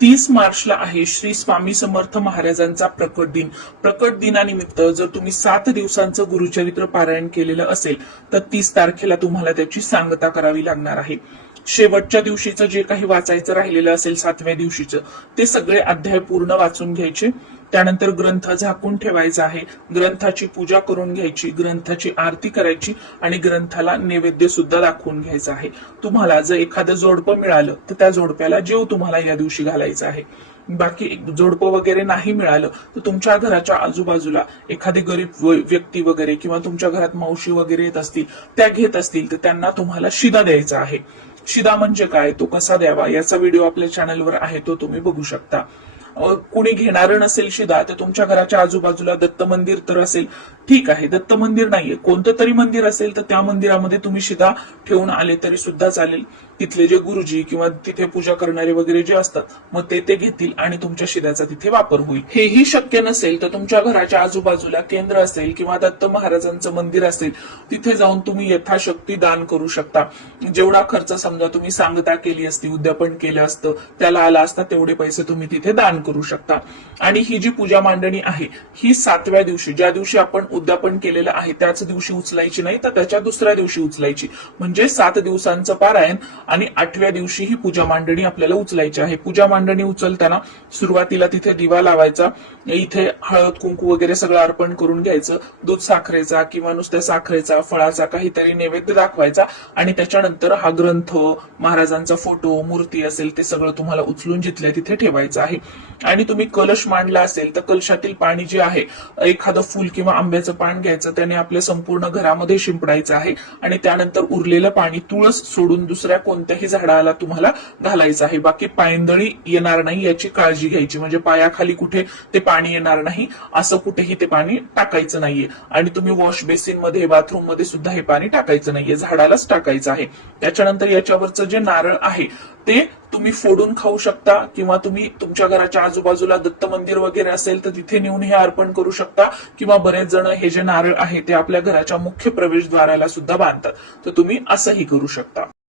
30 मार्चला आहे श्री स्वामी समर्थ महाराजांचा प्रकट दिन। प्रकट दिनानिमित्त जर तुम्ही 7 दिवसांचं गुरुचरित्र पारायण केलेलं असेल तर 30 तारखेला तुम्हाला त्याची सांगता करावी लागणार आहे। शेवटच्या दिवशीचं जे काही वाचायचं राहिलेलं असेल 7व्या दिवशीचं ते सगळे अध्याय पूर्ण वाचून घ्यायचे। त्यानंतर ग्रंथ झाकून ठेवायचा आहे, ग्रंथाची पूजा करून घ्यायची, ग्रंथाची आरती करायची आणि ग्रंथाला नैवेद्य सुद्धा दाखवून घ्यायचा आहे। तुम्हाला जर एखादं जोडपं मिळालं तर त्या जोडप्याला जेव तुम्हाला या दिवशी घालायचं आहे। बाकी जोडपं वगैरे नाही मिळालं तर तुमच्या घराच्या आजूबाजूला एखादी गरीब व्यक्ती वगैरे किंवा तुमच्या घरात मावशी वगैरे येत असतील, त्या घेत असतील तर त्यांना तुम्हाला शिदा द्यायचा आहे। शिदा म्हणजे काय, तो कसा द्यावा याचा व्हिडिओ आपल्या चॅनलवर आहे, तो तुम्ही बघू शकता। कोणी घेणार नसेल शिदा तर तुमच्या घराच्या आजूबाजूला दत्त मंदिर तर असेल, ठीक आहे, दत्त मंदिर नाहीये कोणतं तरी मंदिर असेल तर त्या मंदिरामध्ये तुम्ही शिदा ठेवून आले तरी सुद्धा चालेल। तिथले जे गुरुजी किंवा तिथे पूजा करणारे वगैरे जे असतात मग ते घेतील आणि तुमच्या शिद्याचा तिथे वापर होईल। हेही शक्य नसेल तर तुमच्या घराच्या आजूबाजूला केंद्र असेल किंवा दत्त महाराजांचं मंदिर असेल तिथे जाऊन तुम्ही यथाशक्ती दान करू शकता। जेवढा खर्च समजा तुम्ही सांगता केली असती, उद्यापन केलं असतं, त्याला आला असता तेवढे पैसे तुम्ही तिथे दान करू शकता। आणि ही जी पूजा मांडणी आहे ही 7व्या दिवशी, ज्या दिवशी आपण उद्यापन केलेलं आहे त्याच दिवशी उचलायची नाही तर त्याच्या दुसऱ्या दिवशी उचलायची, म्हणजे 7 दिवसांचं पारायण आणि 8व्या दिवशी ही पूजा मांडणी आपल्याला उचलायची आहे। पूजा मांडणी उचलताना सुरुवातीला तिथे दिवा लावायचा, इथे हळद कुंकू वगैरे सगळं अर्पण करून घ्यायचं, दूध साखरेचा किंवा नुसत्या साखरेचा फळाचा काहीतरी नैवेद्य दाखवायचा आणि त्याच्यानंतर हा ग्रंथ, महाराजांचा फोटो, मूर्ती असेल ते सगळं तुम्हाला उचलून जिथल्या तिथे ठेवायचं आहे। आणि तुम्ही कलश मांडला असेल तर कलशातील पाणी जे आहे, एखादं फूल किंवा आंब्याचं पान घ्यायचं, त्याने आपल्या संपूर्ण घरामध्ये शिंपडायचं आहे आणि त्यानंतर उरलेलं पाणी तुळस सोडून दुसऱ्या कोणत्याही झाडाला तुम्हाला घालायचं आहे। बाकी पायंदळी येणार नाही याची काळजी घ्यायची, म्हणजे पायाखाली कुठे ते पाणी येणार नाही असं कुठेही ते पाणी टाकायचं नाहीये। आणि तुम्ही वॉश बेसिन मध्ये, बाथरूम मध्ये सुद्धा हे पाणी टाकायचं नाहीये, झाडालाच टाकायचं आहे। त्याच्यानंतर याच्यावरचं जे नारळ आहे ते तुम्ही फोडून खाऊ शकता किंवा तुम्ही तुमच्या घराच्या आजूबाजूला दत्त मंदिर वगैरे असेल तर तिथे नेऊन हे अर्पण करू शकता, किंवा बरेच जण हे जे नारळ आहे ते आपल्या घराच्या मुख्य प्रवेशद्वाराला सुद्धा बांधतात, तर तुम्ही असंही करू शकता।